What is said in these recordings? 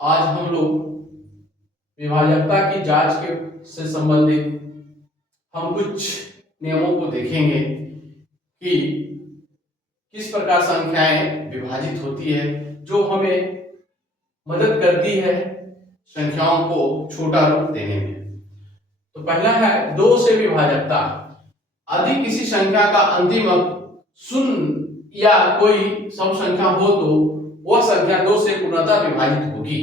आज हम लोग विभाजकता की जांच के से संबंधित हम कुछ नियमों को देखेंगे कि किस प्रकार संख्याएं विभाजित होती है, जो हमें मदद करती है संख्याओं को छोटा रूप देने में। तो पहला है दो से विभाजकता। यदि किसी संख्या का अंतिम अंक शून्य या कोई सम संख्या हो तो वह संख्या दो से पूर्णतः विभाजित होगी।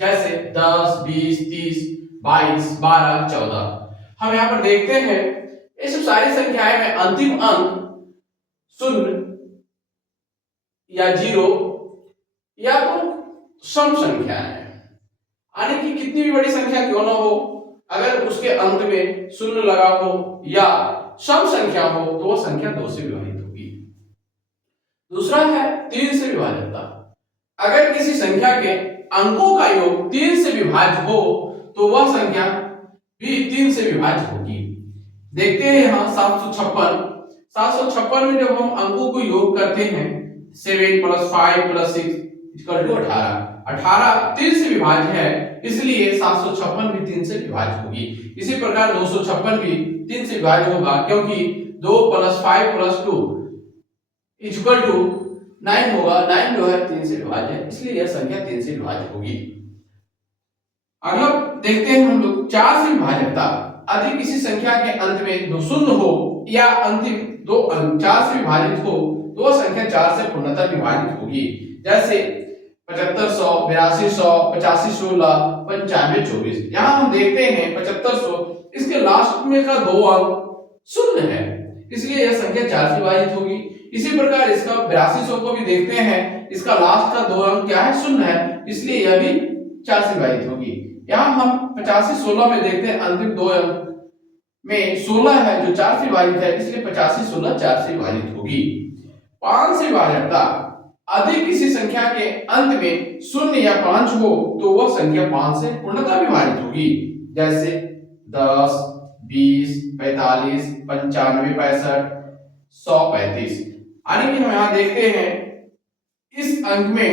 जैसे 10, 20, 30, 22, 12, 14। हम यहाँ पर देखते हैं ये सब सारी संख्याएं में अंतिम अंक शून्य या जीरो या तो सम संख्या है, यानी कि कितनी भी बड़ी संख्या क्यों ना हो, अगर उसके अंत में शून्य लगा हो या सम संख्या हो तो वह संख्या दो से विभाजित होगी। दूसरा है तीन से विभाजकता। अगर किसी संख्या के अंकों का योग 3 से विभाज्य हो तो वह संख्या भी 3 से विभाज्य होगी। देखते हैं यहाँ 756 में जब हम अंकों को योग करते हैं 7 + 5 + 6 = 18 3 से विभाज्य है, इसलिए 756 भी 3 से विभाज्य होगी। इसी प्रकार 256 भी 3 से विभाज्य होगा, क्योंकि 2 + 5 + 2 = 9 होगा। 9 जो है 3 से विभाज्य है, इसलिए यह संख्या 3 से विभाज्य होगी। अगला देखते हैं हम लोग 4 से विभाजकता। यदि किसी संख्या के अंत में दो शून्य हो या अंतिम दो अंक 4 से विभाजित हो तो वह संख्या 4 से पूर्णतः विभाजित होगी। जैसे 7500, 8200, 8516, 9524। यहाँ हम देखते हैं 7500, इसके लास्ट में का दो अंक शून्य है, इसलिए यह संख्या 4 से विभाजित होगी। इसी प्रकार इसका 8200 को भी देखते हैं, इसका लास्ट का दो अंक क्या है, शून्य है, इसलिए यह भी 4 से विभाजित होगी। यहाँ हम 8516 में देखते हैं अंतिम दो अंक में 16 है जो 4 से विभाजित है, इसलिए 8516 4 से विभाजित होगी। 5 से विभाजकता। यदि किसी संख्या के अंत में शून्य या 5 हो तो वह संख्या 5 से पूर्णतः विभाजित होगी। जैसे 10, 20, 45, 95, 65, 135। यानी कि हम यहाँ देखते हैं इस अंक में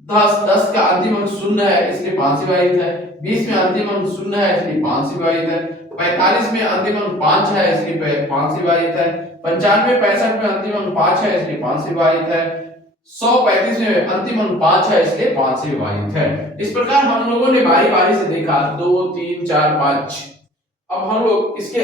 10 का अंतिम अंक शून्य है, इसलिए 5 से विभाजित है। 20 में अंतिम अंक शून्य है, इसलिए 5 से विभाजित है। 45 में अंतिम अंक 5 है, इसलिए 5 से विभाजित है। 95, 65 में अंतिम अंक 5 है, इसलिए 5 से विभाजित है। 135 में अंतिम अंक 5 है, इसलिए 5 से विभाजित है। इस प्रकार हम लोगों ने बारी बारी से देखा 2, 3, 4, 5। अब हम लोग इसके